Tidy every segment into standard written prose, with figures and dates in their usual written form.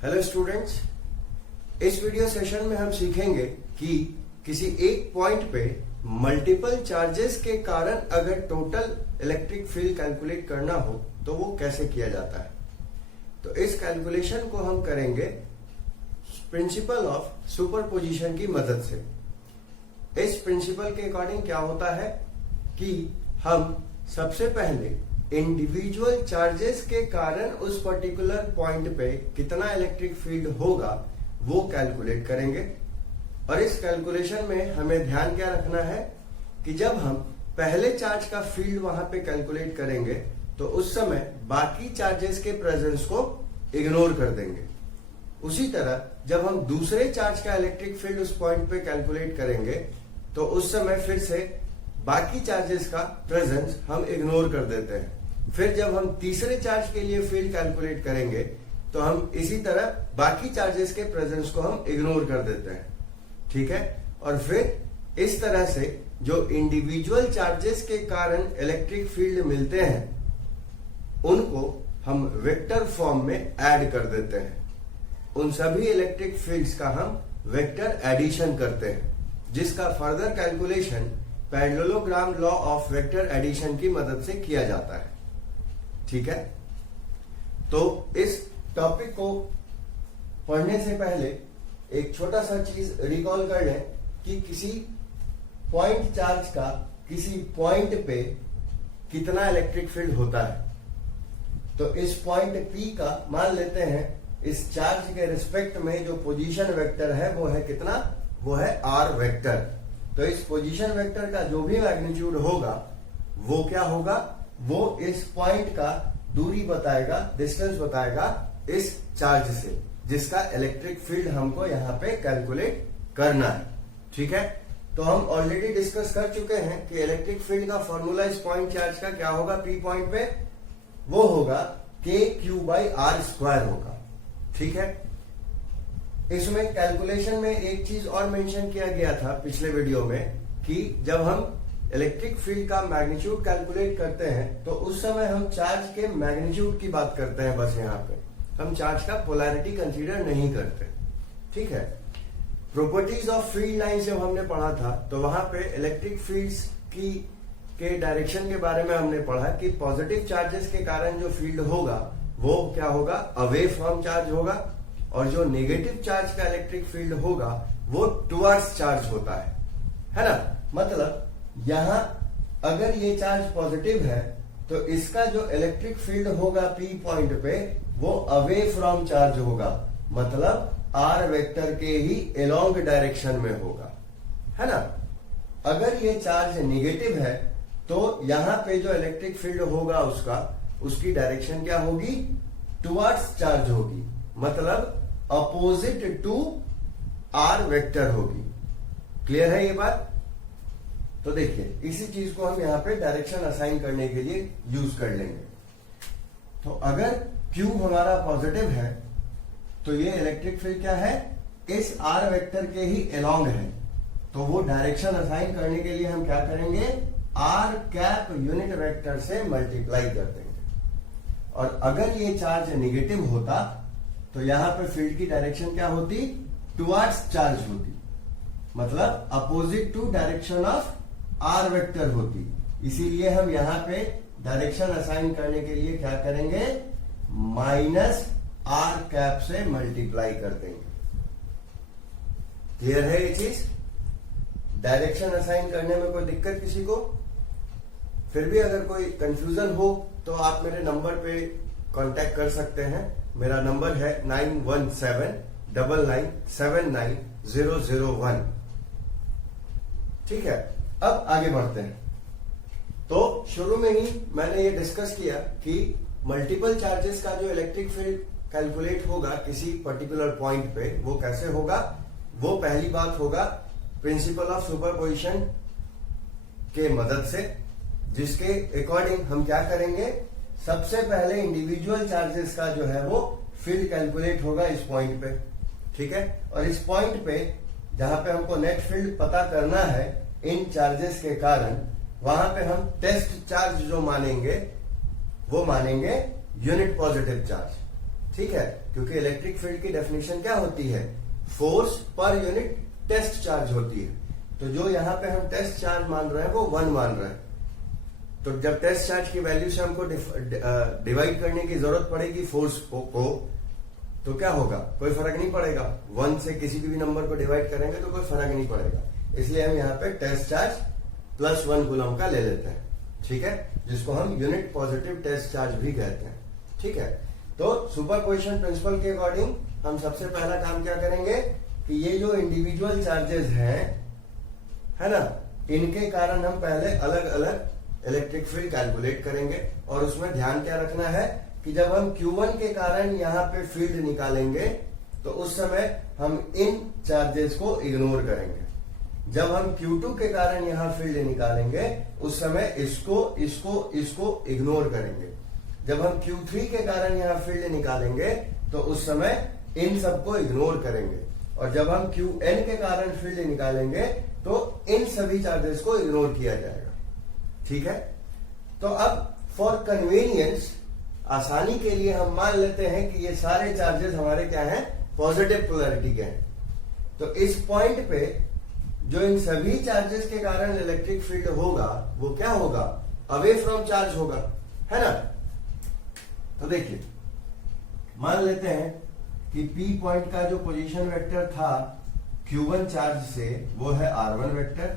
Hello students, इस video session में हम सीखेंगे कि किसी एक पॉइंट पे मल्टीपल चार्जेस के कारण अगर टोटल इलेक्ट्रिक फील्ड कैलकुलेट करना हो तो वो कैसे किया जाता है। तो इस कैलकुलेशन को हम करेंगे प्रिंसिपल ऑफ सुपरपोजिशन की मदद से। इस प्रिंसिपल के अकॉर्डिंग क्या होता है कि हम सबसे पहले इंडिविजुअल चार्जेस के कारण उस पर्टिकुलर पॉइंट पे कितना इलेक्ट्रिक फील्ड होगा वो कैलकुलेट करेंगे। और इस कैलकुलेशन में हमें ध्यान क्या रखना है कि जब हम पहले चार्ज का फील्ड वहां पे कैलकुलेट करेंगे तो उस समय बाकी चार्जेस के प्रेजेंस को इग्नोर कर देंगे। उसी तरह जब हम दूसरे चार्ज का इलेक्ट्रिक फील्ड उस पॉइंट पे कैलकुलेट करेंगे तो उस समय फिर से बाकी चार्जेस का प्रेजेंस हम इग्नोर कर देते हैं। फिर जब हम तीसरे चार्ज के लिए फील्ड कैलकुलेट करेंगे तो हम इसी तरह बाकी चार्जेस के प्रेजेंस को हम इग्नोर कर देते हैं, ठीक है। और फिर इस तरह से जो इंडिविजुअल चार्जेस के कारण इलेक्ट्रिक फील्ड मिलते हैं उनको हम वेक्टर फॉर्म में ऐड कर देते हैं। उन सभी इलेक्ट्रिक फील्ड्स का हम वेक्टर एडिशन करते हैं, जिसका further calculation parallelogram law of vector addition की मदद से किया जाता है, ठीक है। तो इस टॉपिक को पढ़ने से पहले एक छोटा सा चीज रिकॉल कर लें कि किसी पॉइंट चार्ज का किसी पॉइंट पे कितना इलेक्ट्रिक फील्ड होता है। तो इस पॉइंट P का मान लेते हैं इस चार्ज के रिस्पेक्ट में जो पोजीशन वेक्टर है वो है कितना, वो है r वेक्टर। तो इस पोजीशन वेक्टर का जो भी मैग्नीट्यूड होगा वो क्या होगा, वो इस पॉइंट का दूरी बताएगा, डिस्टेंस बताएगा इस चार्ज से, जिसका इलेक्ट्रिक फील्ड हमको यहाँ पे कैलकुलेट करना है, ठीक है। तो हम ऑलरेडी डिस्कस कर चुके हैं कि इलेक्ट्रिक फील्ड का फॉर्मूला इस पॉइंट चार्ज का क्या होगा P पॉइंट पे, वो होगा KQ/R² होगा, ठीक है। इसमें कैलकुलेशन में एक चीज और मेंशन किया गया था पिछले वीडियो में कि जब हम इलेक्ट्रिक फील्ड का मैग्नीट्यूड कैलकुलेट करते हैं तो उस समय हम चार्ज के मैग्नीट्यूड की बात करते हैं, बस यहाँ पे हम चार्ज का पोलैरिटी कंसीडर नहीं करते, ठीक है। प्रॉपर्टीज ऑफ फील्ड लाइन जब हमने पढ़ा था तो वहां पे इलेक्ट्रिक फील्ड्स के डायरेक्शन के बारे में हमने पढ़ा कि पॉजिटिव चार्जेस के कारण जो फील्ड होगा वो क्या होगा, अवे फ्रॉम चार्ज होगा, और जो नेगेटिव चार्ज का इलेक्ट्रिक फील्ड होगा वो टुवर्ड्स चार्ज होता है ना। मतलब यहां अगर ये चार्ज पॉजिटिव है तो इसका जो इलेक्ट्रिक फील्ड होगा P पॉइंट पे वो अवे फ्रॉम चार्ज होगा, मतलब R वेक्टर के ही एलोंग डायरेक्शन में होगा, है ना। अगर ये चार्ज नेगेटिव है तो यहां पे जो इलेक्ट्रिक फील्ड होगा उसकी डायरेक्शन क्या होगी, टुवर्ड्स चार्ज होगी, मतलब अपोजिट टू R वेक्टर होगी। क्लियर है ये बात। तो देखिए इसी चीज को हम यहाँ पे डायरेक्शन असाइन करने के लिए यूज कर लेंगे। तो अगर Q हमारा पॉजिटिव है तो ये इलेक्ट्रिक फील्ड क्या है, इस R वेक्टर के ही एलोंग है। तो वो डायरेक्शन असाइन करने के लिए हम क्या करेंगे, R कैप यूनिट वेक्टर से मल्टीप्लाई कर देंगे। और अगर ये चार्ज नेगेटिव होता तो यहां पे फील्ड की डायरेक्शन क्या होती, टुवर्ड्स चार्ज होती, मतलब opposite to direction of R vector होती। इसीलिए हम यहाँ पे डायरेक्शन असाइन करने के लिए क्या करेंगे, माइनस R कैप से मल्टीप्लाई कर देंगे। क्लियर है ये चीज। डायरेक्शन असाइन करने में कोई दिक्कत किसी को, फिर भी अगर कोई कंफ्यूजन हो तो आप मेरे नंबर पे कांटेक्ट कर सकते हैं। मेरा नंबर है 9179979001, ठीक है। अब आगे बढ़ते हैं। तो शुरू में ही मैंने ये डिस्कस किया कि मल्टीपल चार्जेस का जो इलेक्ट्रिक फील्ड कैलकुलेट होगा किसी पर्टिकुलर पॉइंट पे वो कैसे होगा। वो पहली बात होगा प्रिंसिपल ऑफ सुपरपोजिशन के मदद से, जिसके अकॉर्डिंग हम क्या करेंगे, सबसे पहले इंडिविजुअल चार्जेस का जो है वो फील्ड कैलकुलेट होगा इस पॉइंट पे, ठीक है। और इस पॉइंट पे जहां पे हमको नेट फील्ड पता करना है इन चार्जेस के कारण, वहां पे हम टेस्ट चार्ज जो मानेंगे वो मानेंगे यूनिट पॉजिटिव चार्ज, ठीक है, क्योंकि इलेक्ट्रिक फील्ड की डेफिनेशन क्या होती है, force per unit test charge होती है। तो जो यहाँ पे हम टेस्ट चार्ज मान रहे हैं वो 1 मान रहे हैं। तो जब टेस्ट चार्ज की वैल्यू से हमको डिवाइड करने की जरूरत पड़ेगी फोर्स को तो क्या होगा, कोई फर्क नहीं पड़ेगा। 1 से किसी भी नंबर को डिवाइड करेंगे तो कोई फर्क नहीं पड़ेगा, इसलिए हम यहाँ पे टेस्ट चार्ज +1 कूलम का ले लेते हैं, ठीक है, जिसको हम यूनिट पॉजिटिव टेस्ट चार्ज भी कहते हैं, ठीक है। तो सुपरपोजिशन प्रिंसिपल के अकॉर्डिंग हम सबसे पहला काम क्या करेंगे कि ये जो इंडिविजुअल चार्जेस हैं, है ना, इनके कारण हम पहले अलग अलग इलेक्ट्रिक फील्ड कैलकुलेट करेंगे। और उसमें ध्यान क्या रखना है कि जब हम Q1 के कारण यहाँ पे फील्ड निकालेंगे तो उस समय हम इन चार्जेस को इग्नोर करेंगे। जब हम Q2 के कारण यहाँ फील्ड निकालेंगे उस समय इसको इग्नोर करेंगे। जब हम Q3 के कारण यहाँ फील्ड निकालेंगे तो उस समय इन सबको इग्नोर करेंगे। और जब हम Qn के कारण फील्ड निकालेंगे तो इन सभी चार्जेस को इग्नोर किया जाएगा, ठीक है। तो अब फॉर कन्वीनियंस, आसानी के लिए हम मान लेते हैं कि ये सारे चार्जेस हमारे क्या हैं, पॉजिटिव पोलैरिटी के हैं। तो इस पॉइंट पे जो इन सभी चार्जेस के कारण इलेक्ट्रिक फील्ड होगा वो क्या होगा, अवे फ्रॉम चार्ज होगा, है ना। तो देखिए, मान लेते हैं कि P पॉइंट का जो पोजीशन वेक्टर था Q1 चार्ज से वो है R1 वेक्टर,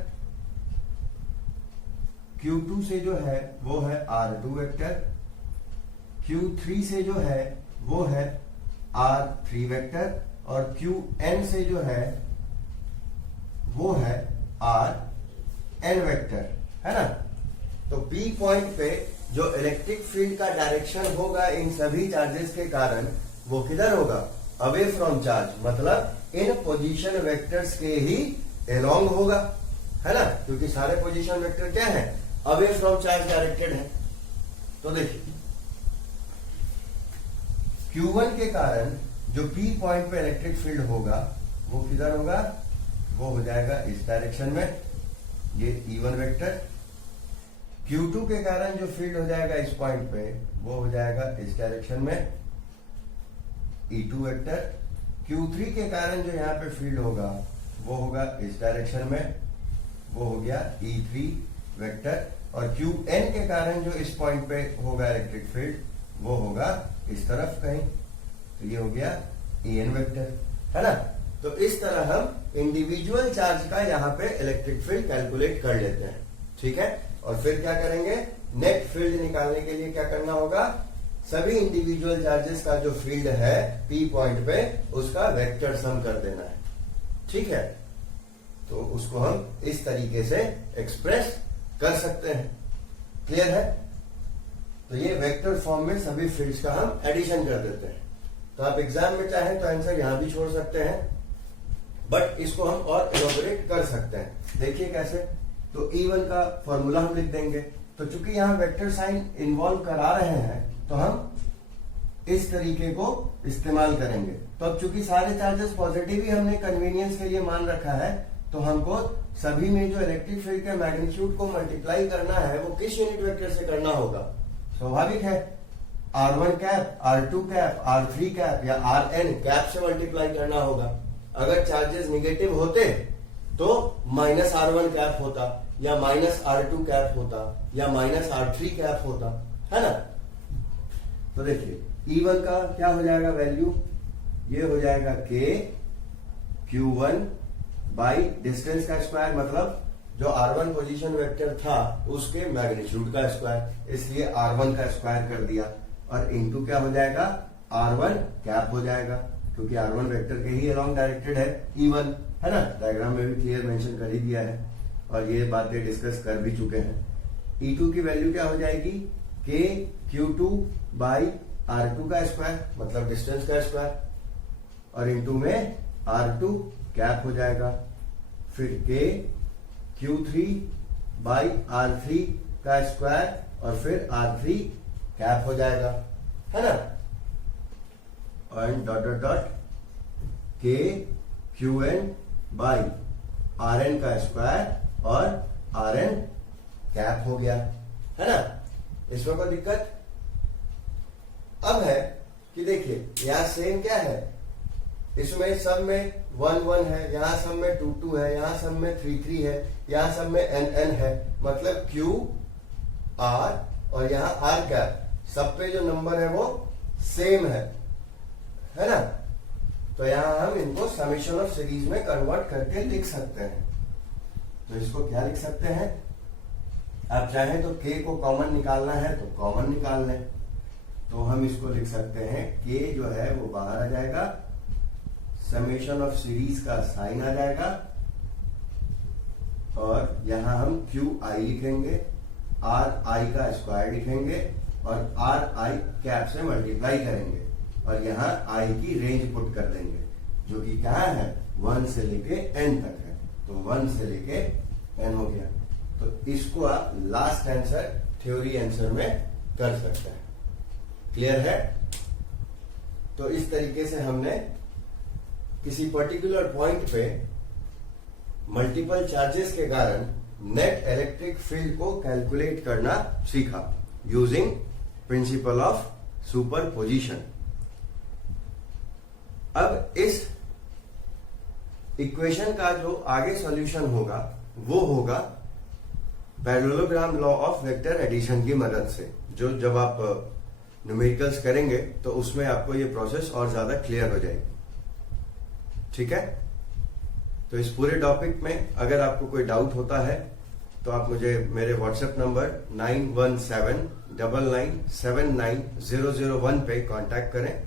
Q2 से जो है वो है R2 वेक्टर, Q3 से जो है वो है R3 वेक्टर और Qn से जो है वो है Rn वेक्टर, है ना। तो P पॉइंट पे जो इलेक्ट्रिक फील्ड का डायरेक्शन होगा इन सभी चार्जेस के कारण वो किधर होगा, अवे फ्रॉम चार्ज, मतलब इन पोजीशन वेक्टर्स के ही एलोंग होगा, है ना, क्योंकि सारे पोजीशन वेक्टर क्या है, अवे फ्रॉम चार्ज डायरेक्टेड है। तो देखिए Q1 के कारण जो P पॉइंट पे इलेक्ट्रिक फील्ड होगा वो किधर होगा, वो हो जाएगा इस डायरेक्शन में, ये E1 वेक्टर। Q2 के कारण जो फील्ड हो जाएगा इस पॉइंट पे वो हो जाएगा इस डायरेक्शन में, E2 वेक्टर। Q3 के कारण जो यहाँ पे फील्ड होगा वो होगा इस डायरेक्शन में, वो हो गया E3 वेक्टर। और Qn के कारण जो इस पॉइंट पे होगा इलेक्ट्रिक फील्ड वो होगा इस तरफ कहीं, तो ये हो गया En वेक्टर, है ना। तो इस तरह हम इंडिविजुअल चार्ज का यहाँ पे इलेक्ट्रिक फील्ड कैलकुलेट कर लेते हैं, ठीक है। और फिर क्या करेंगे, नेट फील्ड निकालने के लिए क्या करना होगा, सभी इंडिविजुअल चार्जेस का जो फील्ड है P पॉइंट पे उसका वेक्टर सम कर देना है, ठीक है। तो उसको हम इस तरीके से एक्सप्रेस कर सकते हैं, क्लियर है। तो ये वेक्टर फॉर्म में सभी फील्ड्स का हम एडिशन कर देते हैं। तो आप एग्जाम में चाहें तो आंसर यहां भी छोड़ सकते हैं, बट इसको हम और एलोबरेट कर सकते हैं। देखिए कैसे, तो E1 का फॉर्मूला हम लिख देंगे। तो चूंकि यहां वेक्टर साइन इन्वॉल्व करा रहे हैं तो हम इस तरीके को इस्तेमाल करेंगे। तो अब चूंकि सारे चार्जेस पॉजिटिव ही हमने कन्वीनियंस के लिए मान रखा है तो हमको सभी में जो इलेक्ट्रिक फील्ड के मैग्नीट्यूड को मल्टीप्लाई करना है वो किस यूनिट वेक्टर से करना होगा, स्वाभाविक है R1 cap, R2 cap, R3 cap या Rn कैप से मल्टीप्लाई करना होगा। अगर चार्जेस निगेटिव होते तो -R1 कैप होता या -R2 कैप होता या -R3 कैप होता, है ना। तो देखिए E1 का क्या हो जाएगा वैल्यू, ये हो जाएगा K Q1 बाई डिस्टेंस का स्क्वायर, मतलब जो R1 पोजीशन वेक्टर था उसके मैग्नीट्यूड का स्क्वायर, इसलिए R1 का स्क्वायर कर दिया। और इनटू क्या हो जाएगा, R1 कैप हो जाएगा, क्योंकि R1 वेक्टर के ही अलोंग डायरेक्टेड है E1, है ना। डायग्राम में भी क्लियर मेंशन कर ही दिया है और ये बातें डिस्कस कर भी चुके हैं। E2 की वैल्यू क्या हो जाएगी, K Q2 बाई R2 का स्क्वायर, मतलब डिस्टेंस का स्क्वायर, और इनटू में R2 कैप हो जाएगा, फिर K Q3 बाई R3 का स्क्वायर और फिर R3 कैप हो जाएगा, है ना। और dot dot dot K Qn by Rn का स्क्वायर और Rn कैप हो गया, है ना। इसमें कोई दिक्कत। अब है कि देखिए यहाँ सेम क्या है, इसमें सब में 1 1 है, यहाँ सब में 2 2 है, यहाँ सब में 3 3 है, यहाँ सब में n n है, मतलब Q R और यहाँ R कैप, सब पे जो नंबर है वो सेम है ना। तो यहाँ हम इनको समेशन ऑफ सीरीज में कन्वर्ट करके लिख सकते हैं। तो इसको क्या लिख सकते हैं, आप चाहें तो k को कॉमन निकालना है तो कॉमन निकाल लें, तो हम इसको लिख सकते हैं k जो है वो बाहर आ जाएगा, समेशन ऑफ सीरीज का साइन आ जाएगा और यहां हम क्यू आई लिखेंगे, आर आई का स्क्वायर लिखेंगे और आर आई कैप से मल्टीप्लाई करेंगे और यहाँ आई की रेंज पुट कर देंगे जो कि क्या है 1 से लेके n तक है, तो 1 से लेके n हो गया। तो इसको आप लास्ट आंसर थ्योरी आंसर में कर सकते हैं। क्लियर है? तो इस तरीके से हमने किसी पर्टिकुलर पॉइंट पे मल्टीपल चार्जेस के कारण नेट इलेक्ट्रिक फील्ड को कैलकुलेट करना सीखा यूजिंग प्रिंसिपल ऑफ सुपरपोजिशन। अब इस इक्वेशन का जो आगे सॉल्यूशन होगा वो होगा parallelogram law of vector addition की मदद से, जो जब आप न्यूमेरिकल्स करेंगे तो उसमें आपको ये प्रोसेस और ज्यादा क्लियर हो जाएगी। ठीक है? तो इस पूरे टॉपिक में अगर आपको कोई डाउट होता है तो आप मुझे मेरे व्हाट्सएप नंबर 9179979001 पे कांटेक्ट करें